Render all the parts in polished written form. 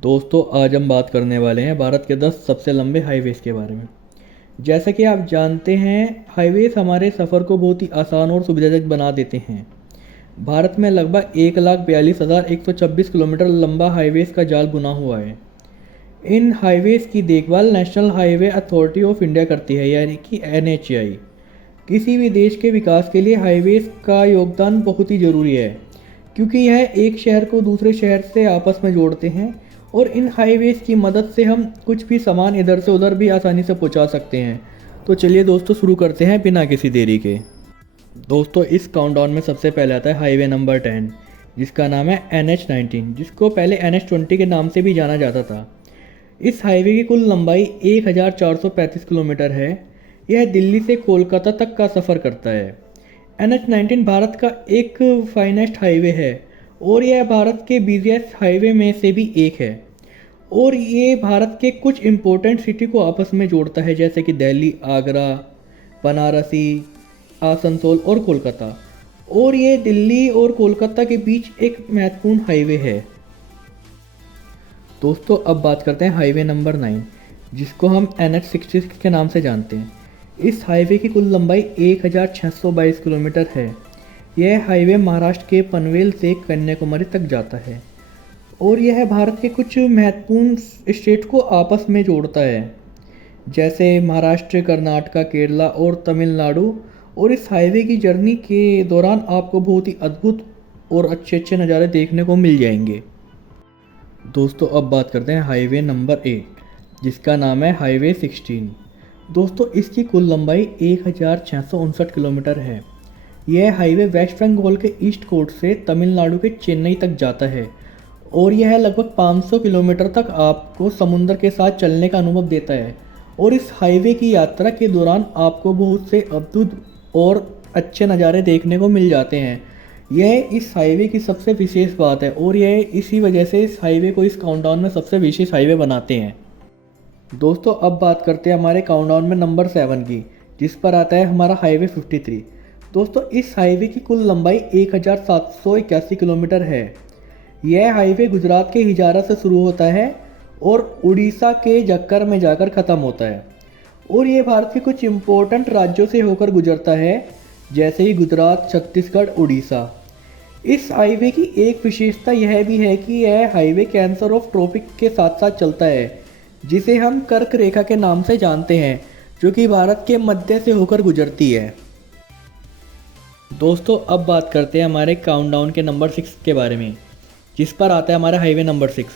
दोस्तों आज हम बात करने वाले हैं भारत के 10 सबसे लंबे हाईवेज़ के बारे में। जैसा कि आप जानते हैं, हाईवेज़ हमारे सफ़र को बहुत ही आसान और सुविधाजनक बना देते हैं। भारत में लगभग 1,42,126 किलोमीटर लंबा हाईवेज़ का जाल बुना हुआ है। इन हाईवेज़ की देखभाल national highway authority of India करती है, यानी कि NHAI। किसी भी देश के विकास के लिए हाईवेज़ का योगदान बहुत ही ज़रूरी है, क्योंकि यह एक शहर को दूसरे शहर से आपस में जोड़ते हैं और इन हाईवेज़ की मदद से हम कुछ भी सामान इधर से उधर भी आसानी से पहुंचा सकते हैं। तो चलिए दोस्तों, शुरू करते हैं बिना किसी देरी के। दोस्तों इस काउंटडाउन में सबसे पहले आता है हाईवे नंबर 10, जिसका नाम है NH19, जिसको पहले NH20 के नाम से भी जाना जाता था। इस हाईवे की कुल लंबाई 1435 किलोमीटर है। यह दिल्ली से कोलकाता तक का सफ़र करता है। NH19 भारत का एक फाइनेस्ट हाईवे है और यह भारत के बिजिएस्ट हाईवे में से भी एक है। और ये भारत के कुछ इम्पोर्टेंट सिटी को आपस में जोड़ता है, जैसे कि दिल्ली, आगरा, बनारसी, आसनसोल और कोलकाता। और ये दिल्ली और कोलकाता के बीच एक महत्वपूर्ण हाईवे है। दोस्तों अब बात करते हैं हाईवे नंबर 9, जिसको हम NH66 के नाम से जानते हैं। इस हाईवे की कुल लंबाई 1622 किलोमीटर है। यह हाईवे महाराष्ट्र के पनवेल से कन्याकुमारी तक जाता है और यह भारत के कुछ महत्वपूर्ण स्टेट को आपस में जोड़ता है, जैसे महाराष्ट्र, कर्नाटक, केरला और तमिलनाडु। और इस हाईवे की जर्नी के दौरान आपको बहुत ही अद्भुत और अच्छे अच्छे नज़ारे देखने को मिल जाएंगे। दोस्तों अब बात करते हैं हाईवे नंबर 8, जिसका नाम है हाईवे 16। दोस्तों इसकी कुल लंबाई 1659 किलोमीटर है। यह हाईवे वेस्ट बंगाल के ईस्ट कोस्ट से तमिलनाडु के चेन्नई तक जाता है और यह लगभग 500 किलोमीटर तक आपको समुद्र के साथ चलने का अनुभव देता है। और इस हाईवे की यात्रा के दौरान आपको बहुत से अद्भुत और अच्छे नज़ारे देखने को मिल जाते हैं। यह इस हाईवे की सबसे विशेष बात है और यह इसी वजह से इस हाईवे को इस काउंटडाउन में सबसे विशेष हाईवे बनाते हैं। दोस्तों अब बात करते हैं हमारे काउंटडाउन में नंबर 7 की, जिस पर आता है हमारा हाईवे 53। दोस्तों इस हाईवे की कुल लंबाई 1781 किलोमीटर है। यह हाईवे गुजरात के हिजारा से शुरू होता है और उड़ीसा के जक्कर में जाकर ख़त्म होता है। और ये भारत के कुछ इम्पोर्टेंट राज्यों से होकर गुजरता है, जैसे ही गुजरात, छत्तीसगढ़, उड़ीसा। इस हाईवे की एक विशेषता यह भी है कि यह हाईवे कैंसर ऑफ ट्रॉपिक के साथ साथ चलता है, जिसे हम कर्क रेखा के नाम से जानते हैं, जो कि भारत के मध्य से होकर गुजरती है। दोस्तों अब बात करते हैं हमारे काउंटडाउन के नंबर 6 के बारे में, जिस पर आता है हमारा हाईवे नंबर 6।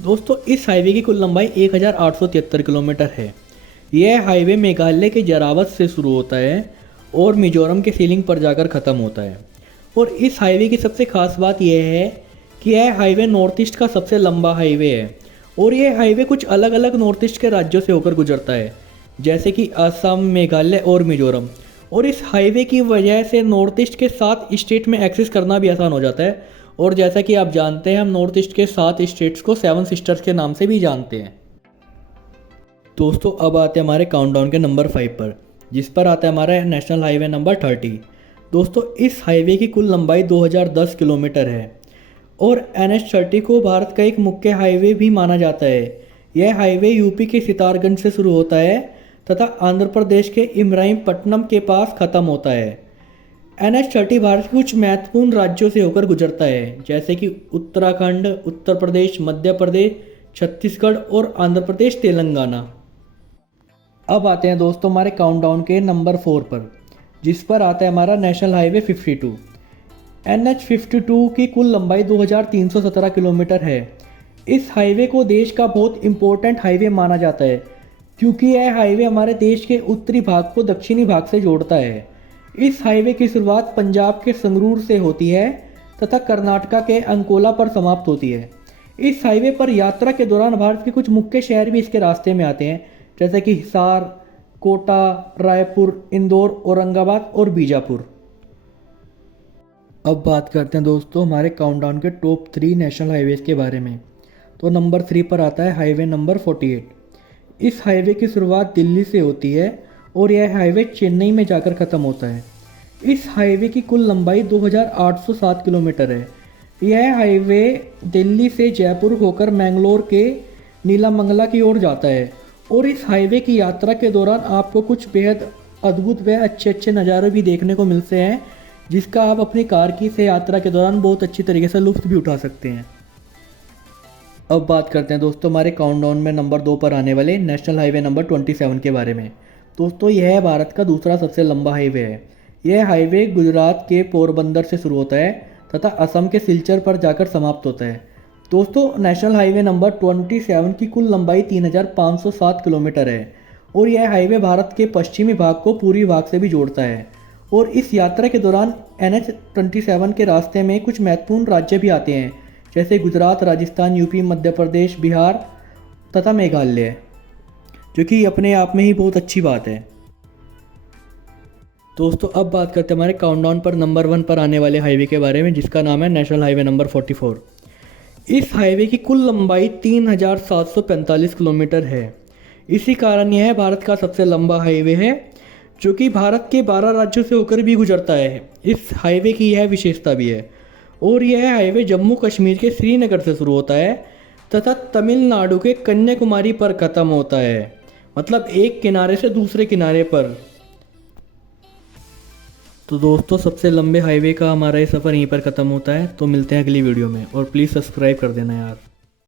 दोस्तों इस हाईवे की कुल लंबाई 1873 किलोमीटर है। यह हाईवे मेघालय के जरावत से शुरू होता है और मिजोरम के सीलिंग पर जाकर ख़त्म होता है। और इस हाईवे की सबसे खास बात यह है कि यह हाईवे नॉर्थ ईस्ट का सबसे लंबा हाईवे है और यह हाईवे कुछ अलग अलग नॉर्थ ईस्ट के राज्यों से होकर गुजरता है, जैसे कि असम, मेघालय और मिजोरम। और इस हाईवे की वजह से नॉर्थ ईस्ट के 7 स्टेट में एक्सेस करना भी आसान हो जाता है। और जैसा कि आप जानते हैं, हम नॉर्थ ईस्ट के 7 स्टेट्स को 7 सिस्टर्स के नाम से भी जानते हैं। दोस्तों अब आते हैं हमारे काउंटडाउन के नंबर 5 पर, जिस पर आता है हमारा नेशनल हाईवे नंबर 30। दोस्तों इस हाईवे की कुल लंबाई 2010 किलोमीटर है और NH30 को भारत का एक मुख्य हाईवे भी माना जाता है। यह हाईवे यूपी के सितारगंज से शुरू होता है तथा आंध्र प्रदेश के इब्राहीमपट्टनम के पास ख़त्म होता है। NH30 भारत के कुछ महत्वपूर्ण राज्यों से होकर गुजरता है, जैसे कि उत्तराखंड, उत्तर प्रदेश, मध्य प्रदेश, छत्तीसगढ़ और आंध्र प्रदेश, तेलंगाना। अब आते हैं दोस्तों हमारे काउंटडाउन के नंबर 4 पर, जिस पर आता है हमारा नेशनल हाईवे 52। NH52 की कुल लंबाई 2317 किलोमीटर है। इस हाईवे को देश का बहुत इम्पोर्टेंट हाईवे माना जाता है, क्योंकि यह हाईवे हमारे देश के उत्तरी भाग को दक्षिणी भाग से जोड़ता है। इस हाईवे की शुरुआत पंजाब के संगरूर से होती है तथा कर्नाटका के अंकोला पर समाप्त होती है। इस हाईवे पर यात्रा के दौरान भारत के कुछ मुख्य शहर भी इसके रास्ते में आते हैं, जैसे कि हिसार, कोटा, रायपुर, इंदौर, औरंगाबाद और बीजापुर। अब बात करते हैं दोस्तों हमारे काउंटडाउन के टॉप 3 नेशनल हाईवेज़ के बारे में। तो नंबर 3 पर आता है हाईवे नंबर 48। इस हाईवे की शुरुआत दिल्ली से होती है और यह हाईवे चेन्नई में जाकर ख़त्म होता है। इस हाईवे की कुल लंबाई 2807 किलोमीटर है। यह हाईवे दिल्ली से जयपुर होकर मैंगलोर के नीलामंगला की ओर जाता है और इस हाईवे की यात्रा के दौरान आपको कुछ बेहद अद्भुत व अच्छे अच्छे नज़ारे भी देखने को मिलते हैं, जिसका आप अपनी कार की से यात्रा के दौरान बहुत अच्छी तरीके से लुत्फ़ भी उठा सकते हैं। अब बात करते हैं दोस्तों हमारे काउंटडाउन में नंबर 2 पर आने वाले नेशनल हाईवे नंबर 27 के बारे में। दोस्तों यह भारत का दूसरा सबसे लंबा हाईवे है। यह हाईवे गुजरात के पोरबंदर से शुरू होता है तथा असम के सिलचर पर जाकर समाप्त होता है। दोस्तों नेशनल हाईवे नंबर 27 की कुल लंबाई 3507 किलोमीटर है और यह हाईवे भारत के पश्चिमी भाग को पूर्वी भाग से भी जोड़ता है। और इस यात्रा के दौरान NH 27 के रास्ते में कुछ महत्वपूर्ण राज्य भी आते हैं, जैसे गुजरात, राजस्थान, यूपी, मध्य प्रदेश, बिहार तथा मेघालय, जो कि अपने आप में ही बहुत अच्छी बात है। दोस्तों अब बात करते हैं हमारे काउंटडाउन पर नंबर 1 पर आने वाले हाईवे के बारे में, जिसका नाम है नेशनल हाईवे नंबर 44। इस हाईवे की कुल लंबाई 3745 किलोमीटर है। इसी कारण यह भारत का सबसे लंबा हाईवे है, जो कि भारत के 12 राज्यों से होकर भी गुजरता है। इस हाईवे की यह विशेषता भी है। और यह हाईवे जम्मू कश्मीर के श्रीनगर से शुरू होता है तथा तमिलनाडु के कन्याकुमारी पर ख़त्म होता है, मतलब एक किनारे से दूसरे किनारे पर। तो दोस्तों सबसे लंबे हाईवे का हमारा ये सफ़र यहीं पर ख़त्म होता है। तो मिलते हैं अगली वीडियो में और प्लीज़ सब्सक्राइब कर देना यार।